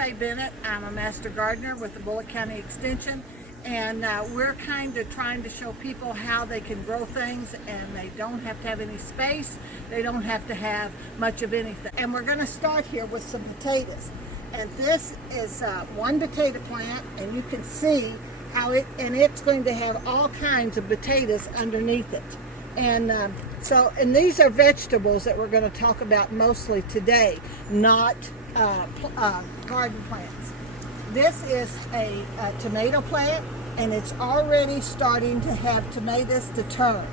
Faye Bennett. I'm a master gardener with the Bullitt County Extension, and we're kind of trying to show people how they can grow things, and they don't have to have any space. They don't have to have much of anything. And we're going to start here with some potatoes. And this is one potato plant, and you can see how it's going to have all kinds of potatoes underneath it. And and these are vegetables that we're going to talk about mostly today, not garden plants. This is a tomato plant, and it's already starting to have tomatoes to turn.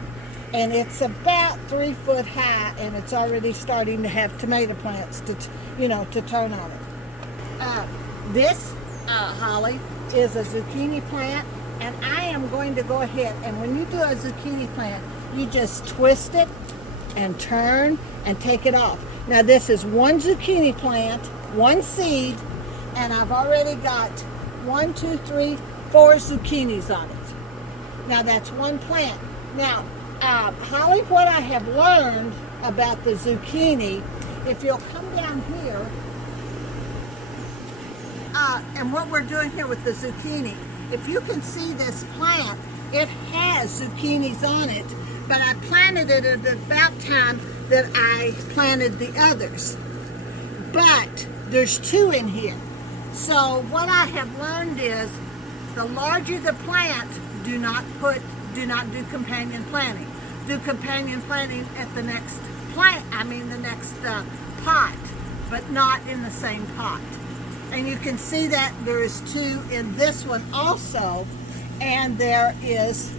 And it's about 3 foot high, and it's already starting to have tomato plants to turn on it. This holly is a zucchini plant, and I am going to go ahead, and when you do a zucchini plant, you just twist it and turn and take it off. Now this is one zucchini plant, one seed, and I've already got 1, 2, 3, 4 zucchinis on it. Now that's one plant. Now, Holly, what I have learned about the zucchini, if you'll come down here, and what we're doing here with the zucchini, if you can see this plant, it has zucchinis on it, but I planted it at about time that I planted the others. But there's 2 in here. So what I have learned is the larger the plant, do not do companion planting. Do companion planting at the next pot, but not in the same pot. And you can see that there is 2 in this one also, and there is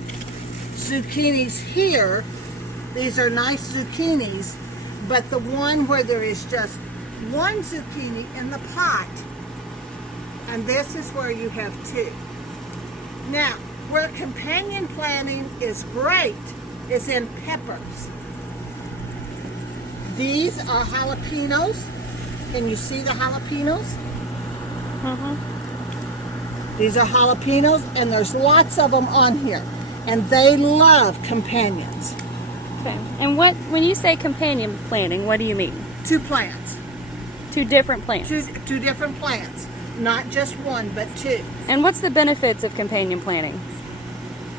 zucchinis here. These are nice zucchinis, but the one where there is just 1 zucchini in the pot, and this is where you have 2. Now, where companion planting is great is in peppers. These are jalapenos. Can you see the jalapenos? These are jalapenos, and there's lots of them on here, and they love companions. Okay. And when you say companion planting, what do you mean? 2 plants. 2 different plants. Two different plants, not just 1, but 2. And what's the benefits of companion planting?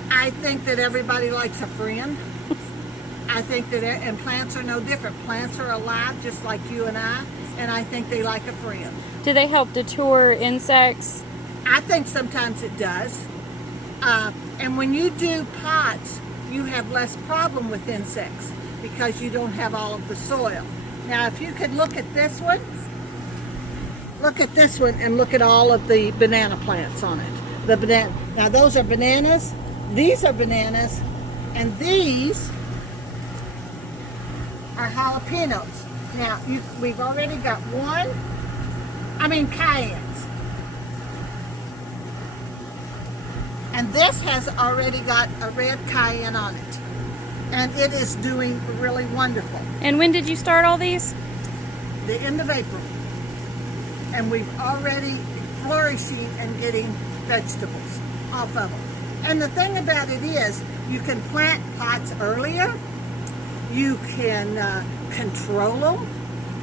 I think that everybody likes a friend. I think that, and plants are no different. Plants are alive just like you and I think they like a friend. Do they help deter insects? I think sometimes it does. And when you do pots, you have less problem with insects because you don't have all of the soil. Now, if you could look at this one, and look at all of the banana plants on it. Now, those are bananas. These are bananas, and these are jalapenos. Now, we've already got cayennes. And this has already got a red cayenne on it. And it is doing really wonderful. And when did you start all these? The end of April. And we've already flourishing and getting vegetables off of them. And the thing about it is, you can plant pots earlier. You can control them.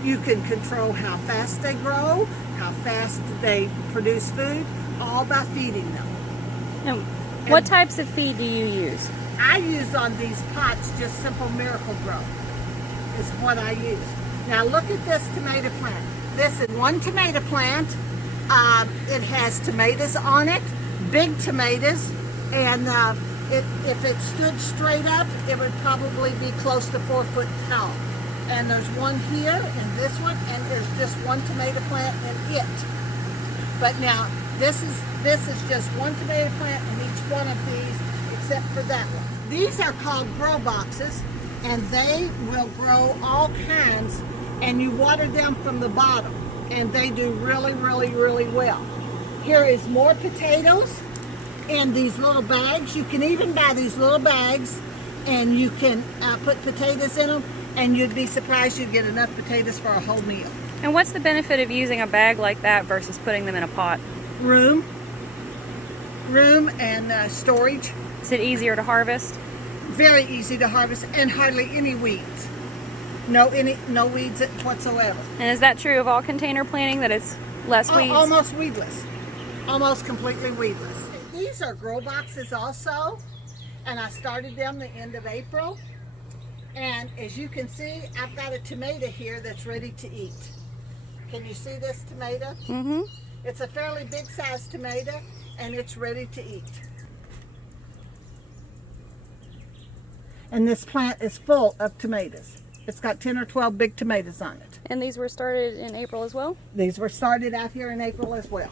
You can control how fast they grow, how fast they produce food, all by feeding them. And what types of feed do you use? I use on these pots just simple Miracle-Gro is what I use. Now look at this tomato plant. This is one tomato plant. It has tomatoes on it, big tomatoes, and if it stood straight up, it would probably be close to 4 foot tall. And there's one here and this one, and there's just one tomato plant in it. But now this is just one tomato plant in each one of these, except for that one. These are called grow boxes, and they will grow all kinds, and you water them from the bottom, and they do really, really, really well. Here is more potatoes in these little bags. You can even buy these little bags, and you can put potatoes in them, and you'd be surprised you'd get enough potatoes for a whole meal. And what's the benefit of using a bag like that versus putting them in a pot? Room and storage. Is it easier to harvest? Very easy to harvest, and hardly any weeds. No weeds whatsoever. And is that true of all container planting, that it's Less weeds? Almost weedless. Almost completely weedless. These are grow boxes also, and I started them the end of April. And as you can see, I've got a tomato here that's ready to eat. Can you see this tomato? Mm-hmm. It's a fairly big sized tomato, and it's ready to eat. And this plant is full of tomatoes. It's got 10 or 12 big tomatoes on it. And these were started in April as well? These were started out here in April as well.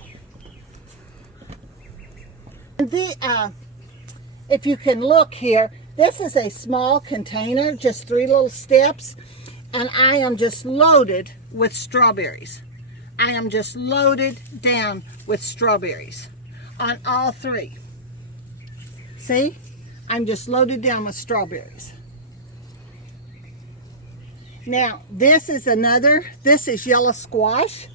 If you can look here, this is a small container, just 3 little steps, and I am just loaded with strawberries. I am just loaded down with strawberries on all 3. See? I'm just loaded down with strawberries. Now, this is yellow squash.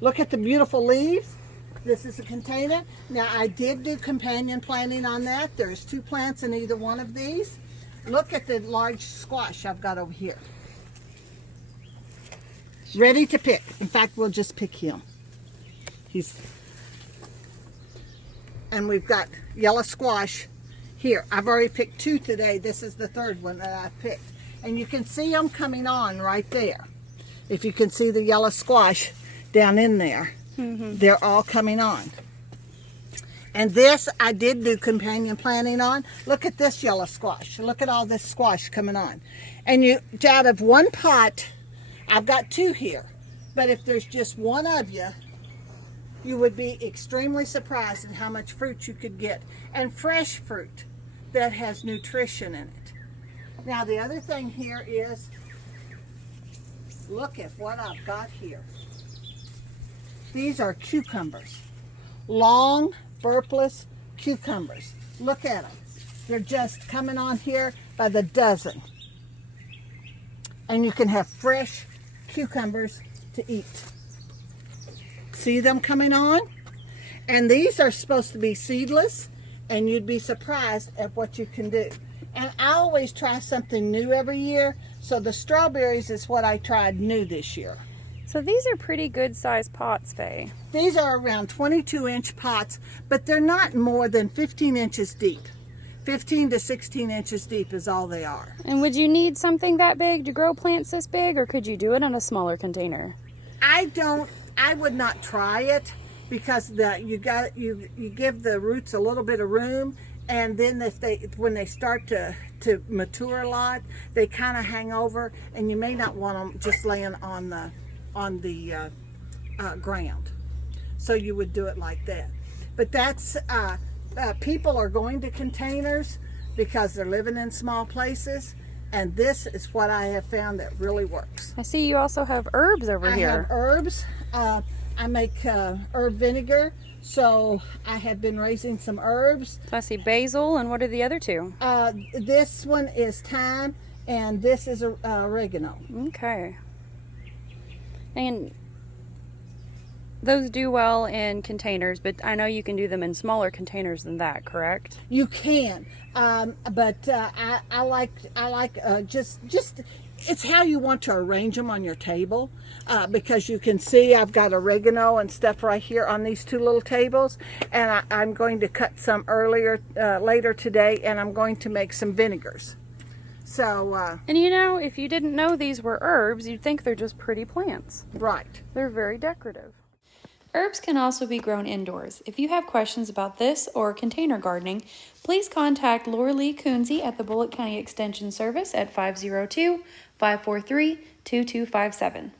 Look at the beautiful leaves. This is a container. Now, I did do companion planting on that. There's 2 plants in either one of these. Look at the large squash I've got over here. Ready to pick. In fact, we'll just pick him. And we've got yellow squash here. I've already picked 2 today. This is the 3rd one that I've picked. And you can see them coming on right there. If you can see the yellow squash down in there, they're all coming on. And this I did do companion planting on. Look at this yellow squash. Look at all this squash coming on. And out of 1 pot, I've got 2 here. But if there's just 1 of you, you would be extremely surprised at how much fruit you could get. And fresh fruit that has nutrition in it. Now the other thing here is, look at what I've got here. These are cucumbers. Long, burpless cucumbers. Look at them. They're just coming on here by the dozen. And you can have fresh cucumbers to eat. See them coming on? And these are supposed to be seedless, and you'd be surprised at what you can do. And I always try something new every year, so the strawberries is what I tried new this year. So these are pretty good sized pots, Faye. These are around 22-inch pots, but they're not more than 15 inches deep. 15 to 16 inches deep is all they are. And would you need something that big to grow plants this big, or could you do it in a smaller container? I would not try it, because you give the roots a little bit of room, and then when they start to mature a lot, they kind of hang over, and you may not want them just laying on the ground. So you would do it like that. But that's people are going to containers because they're living in small places, and this is what I have found that really works. I see you also have herbs over here. I have herbs. I make herb vinegar, so I have been raising some herbs. So I see basil, and what are the other 2? This one is thyme, and this is oregano. Okay. And those do well in containers, but I know you can do them in smaller containers than that, correct? You can, but I like just it's how you want to arrange them on your table, because you can see I've got oregano and stuff right here on these 2 little tables, and I'm going to cut some later today, and I'm going to make some vinegars. So and you know, if you didn't know these were herbs, you'd think they're just pretty plants. right. They're very decorative. Herbs can also be grown indoors. If you have questions about this or container gardening, please contact Laura Lee Coonsey at the Bullitt County Extension Service at 502-543-2257.